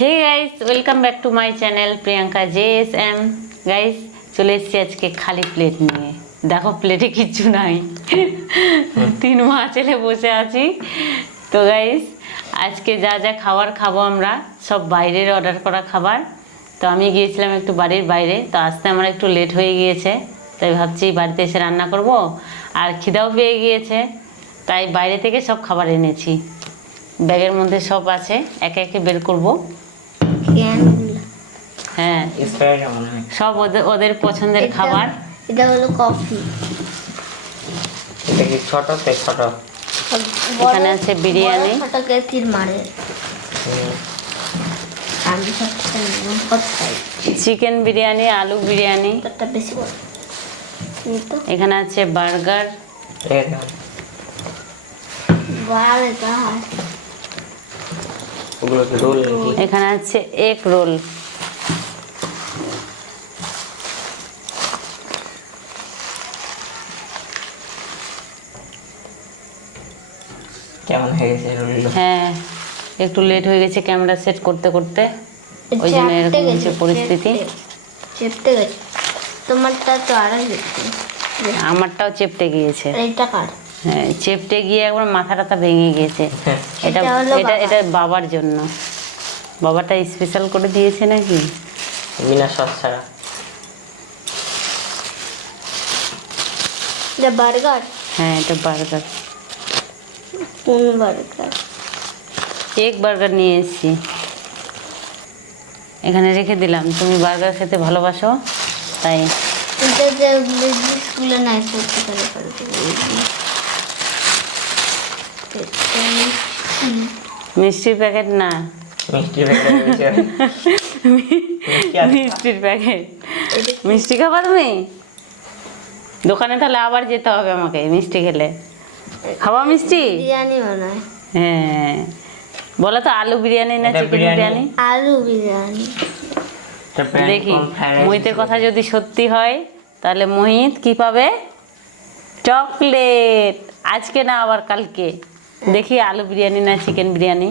Hey guys, welcome back to my channel Priyanka JSM। Guys, চলে এসেছি আজকে খালি প্লেট নিয়ে। দেখো প্লেটে কিচ্ছু নাই, 3 মা ছেলে বসে আছি। তো গাইস, আজকে যা যা খাবার খাবো আমরা সব বাইরের অর্ডার করা খাবার। তো আমি গিয়েছিলাম একটু বাড়ির বাইরে, তো আসতে আমার একটু লেট হয়ে গিয়েছে। তাই ভাবছি বাড়িতে এসে রান্না করব, আর খিদাও পেয়ে গিয়েছে, তাই বাইরে থেকে সব খাবার এনেছি। ব্যাগের মধ্যে সব আছে, একে একে বের করবো। হ্যাঁ, সব ওদের পছন্দের খাবার। এটা হলো কফি, এটা কি ছোট তে ছোট? এখানে আছে বিরিয়ানি, ছোট কেতির মারে আমি চিকেন বিরিয়ানি, আলু বিরিয়ানি, একটা বেশি বড়। এখানে আছে বার্গার, এখানে আছে এগ রোল, কেমন হয়ে গেছে রোলগুলো? হ্যাঁ, একটু লেট হয়ে গেছে ক্যামেরা সেট করতে করতে, ওই জন্য এরকম হচ্ছে পরিস্থিতি। চেপটে গেছে তোমারটা তো আড়াই গেছে, আমারটাও চেপটে গিয়েছে। এইটা কার? হ্যাঁ, চেপটে গিয়ে একবার মাথা টাথা ভেঙে গিয়েছে। এটা এটা এটা বাবার জন্য, বাবাটা স্পেশাল করে দিয়েছে নাকি, বিনা সস ছাড়া। এটা বার্গার? হ্যাঁ, এটা বার্গার। কোন বার্গার? এগ বার্গার নিয়ে এসেছি, এখানে রেখে দিলাম। তুমি বার্গার খেতে ভালোবাসো তাই। এটা যে স্কুলে নাই সত্যি করে মিষ্টির প্যাকেট না, মিষ্টির প্যাকেট। মিষ্টির প্যাকেট। মিষ্টি খাবা তুমি? দোকানে তাহলে আবার যেতে হবে আমাকে মিষ্টি খেলে। খাবা মিষ্টি? বিরিয়ানি বানায়। হ্যাঁ, বলো তো আলু বিরিয়ানি না চিকেন বিরিয়ানি? আলু বিরিয়ানি। দেখি মোহিতের কথা যদি সত্যি হয় তাহলে মোহিত কি পাবে? চকলেট। আজকে না আবার কালকে। দেখি আলু বিরিয়ানি না চিকেন বিরিয়ানি।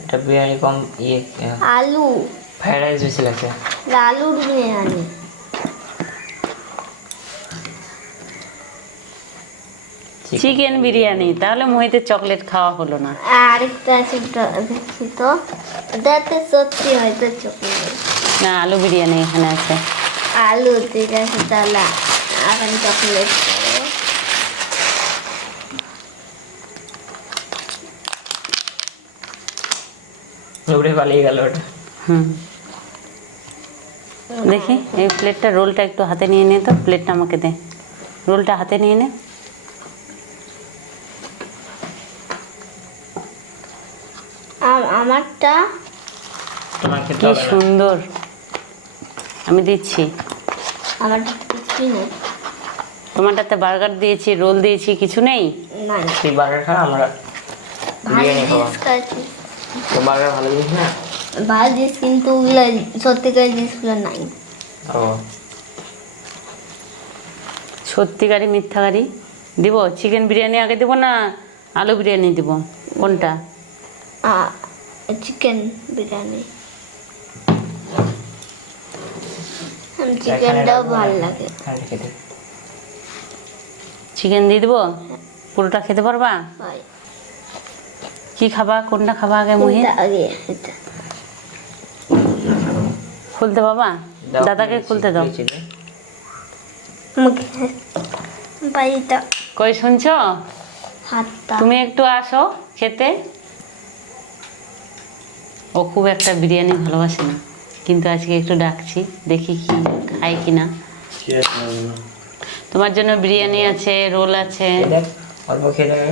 এটা বিরিয়ানি কম ইয়ে আলু ফ্রাইড রাইস বেশি লাগছে। আলুর বিরিয়ানি। চিকেন বিরিয়ানি। তাহলে মোহিতের চকলেট খাওয়া হলো না। আরেকটা আছে, দেখি তো, এটাতে সত্যি হয়তো চকলেট না, আলু বিরিয়ানি এখানে আছে। আলু, ঠিক আছে তাহলে এখন চকলেট উড়ে পালিয়ে গেল ওটা। দেখি এই প্লেটটা, রোলটা একটু হাতে নিয়ে নে তো, প্লেটটা আমাকে দে, রোলটা হাতে নিয়ে নে। আমারটা কি সুন্দর, আমি দিচ্ছি। আমারটা কিছুই নেই। তোমারটাতে বার্গার দিয়েছি, রোল দিয়েছি, কিছু নেই। না, তুই বার্গার খা, আমরা বিরিয়ানি খাবো। তো বার্গার ভালো জিনিস না? ভালো জিনিস, কিন্তু ওগুলো সত্যিকার জিনিসগুলো নাই। ও সত্যিকারই মিথ্যাকারী দিব? চিকেন বিরিয়ানি আগে দিব না আলু বিরিয়ানি দিব? কোনটা? চিকেন বিরিয়ানি। চিকেনটাও ভালো লাগে। চিকেন দিয়ে দিব? পুরোটা খেতে পারবা? কি খাবা, কোনটা খাবা আগে মোহিত? খুলতে বাবা, দাদাকে খুলতে দাও। কই শুনছ? তুমি একটু আসো খেতে। ও খুব একটা বিরিয়ানি ভালোবাসে না, কিন্তু আজকে একটু ডাকছি, দেখি কি খাই কিনা। তোমার জন্য বিরিয়ানি আছে, রোল আছে। অল্প খেয়ে দেবে,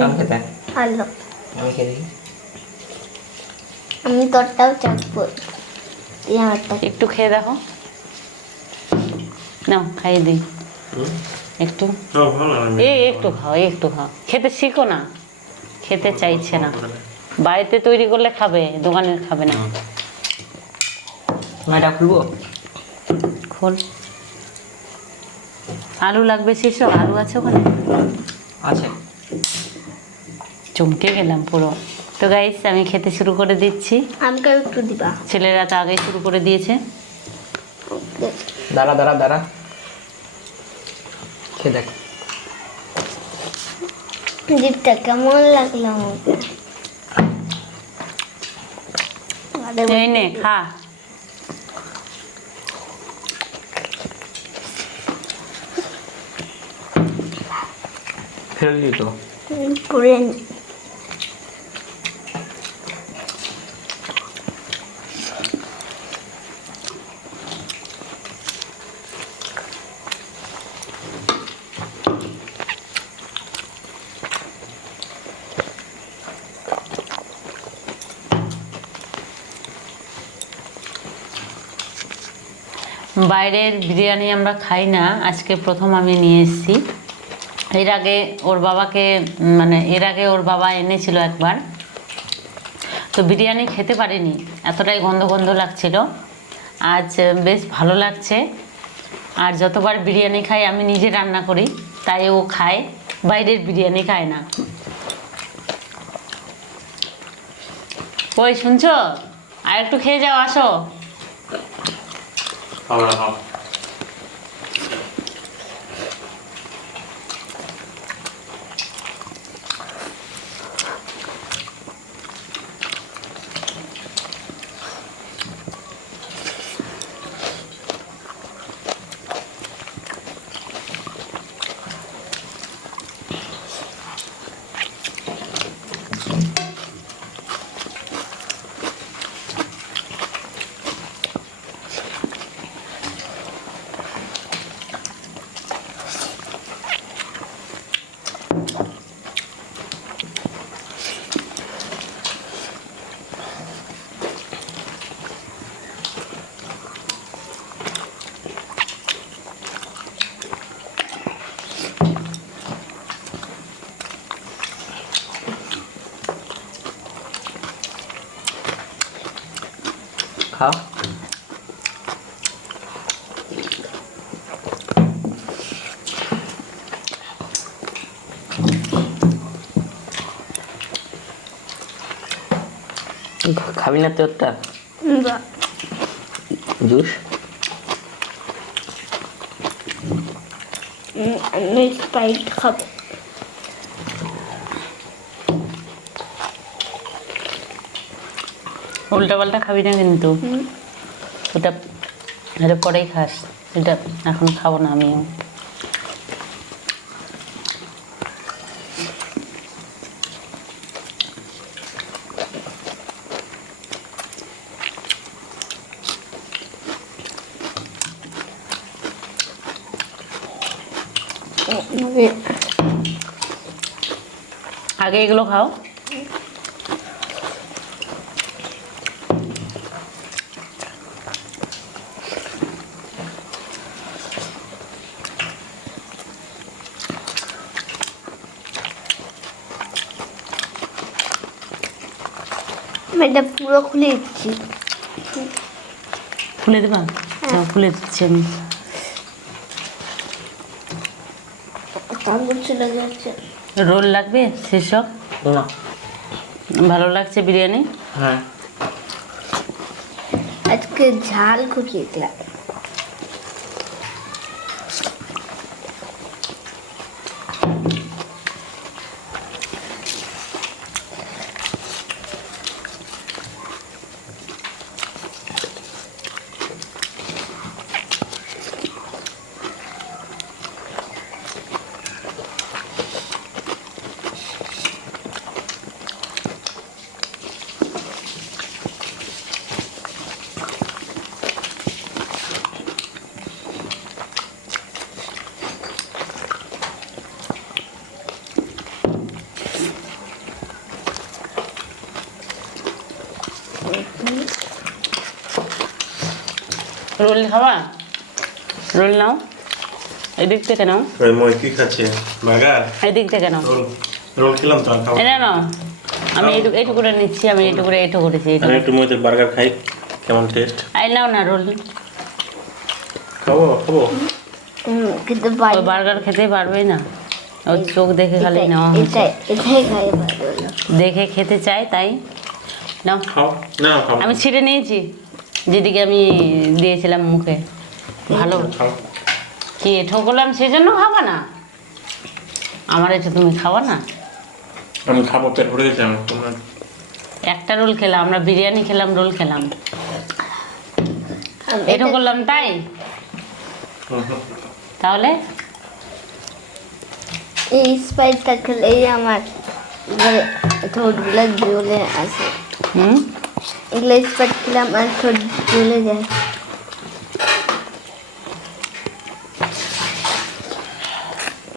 কম খেতে। ভালো, আমি খেয়ে দিই। আমি তোরটাও চাখবো, একটু খেয়ে দেখো, নাও খাইয়ে দিই একটু। একটু খাও, একটু খাও, খেতে শিখো না। খেতে চাইছে না, বাড়িতে তৈরি করলে খাবে, দোকানের খাবে না। এটা খুলবো? খোল। আলু লাগবে সেসব? আলু আছে ওখানে? আছে। চমকে গেলাম পুরো। তো গাইস আমি খেতে শুরু করে দিচ্ছি। আমাকে একটু দিবা। ছেলেরা তো আগেই শুরু করে দিয়েছে। ওকে। দাঁড়া দাঁড়া দাঁড়া, খেয়ে দেখ। জিপটা কেমন লাগলো আমাকে? এই নে খা। ফেললি তো। পুরে বাইরের বিরিয়ানি আমরা খাই না, আজকে প্রথম আমি নিয়ে এসেছি। এর আগে ওর বাবা এনেছিল একবার, তো বিরিয়ানি খেতে পারিনি, এতটাই গন্ধ গন্ধ লাগছিল। আজ বেশ ভালো লাগছে। আর যতবার বিরিয়ানি খাই আমি নিজে রান্না করি, তাই ও খায়, বাইরের বিরিয়ানি খায় না। ওই শুনছো, আর একটু খেয়ে যাও, আসো। খাও। খাবি না তো একটা জুস? আমি স্প্রাইট খাবো। উল্টা পাল্টা খাবি না কিন্তু, ওটা এটা পরেই খাস, এটা এখন খাবো না আমিও। আগে এগুলো খাও। আমি এটা পুরো খুলে দিচ্ছি। খুলে দেবা? খুলে দিচ্ছি আমি। কাগজ চলে যাচ্ছে। রোল লাগবে সেসব? না। ভালো লাগছে বিরিয়ানি? হ্যাঁ। আজকে ঝাল খুঁজিয়ে দিলাম। রোল খাওয়া? রোল নাও, এদিক থেকে নাও। ওই মই কি খাচ্ছে? বার্গার? এদিক থেকে নাও। রোল রোল খেলাম তো আর খাবো। এটা নাও, আমি এইটুকু করে নিচ্ছি, আমি এইটুকু করেছি। আমি একটু মইতে বার্গার খাই, কেমন টেস্ট? এই নাও না রোল। খাবো খাবো। কিন্তু বাইরে বার্গার খেতে পারবেই না। ওর চোখ দেখে খালি নেওয়া হচ্ছে। এটাই খাই ভালো হলো। দেখে খেতে চাই তাই নাও। খাও না খাও আমি ছিঁড়ে নিয়েছি যেদিকে আমি দিয়েছিলাম মুখে। ভালো খাও কি ঠকলাম সেজন্য খাবা না? আমার এটা তুমি খাওয়া না? আমি খাবো, পেট ভরে গেছে আমার তোমার। একটা রোল খেলাম, আমরা বিরিয়ানি খেলাম, রোল খেলাম, এটা করলাম তাই? তাহলে এই স্পাইসটা খেলেই আমার ঠোঁটগুলো জ্বলে আসে। হুম এগুলো স্পাইস খেলে আমার ঠোঁট জ্বলে যায়।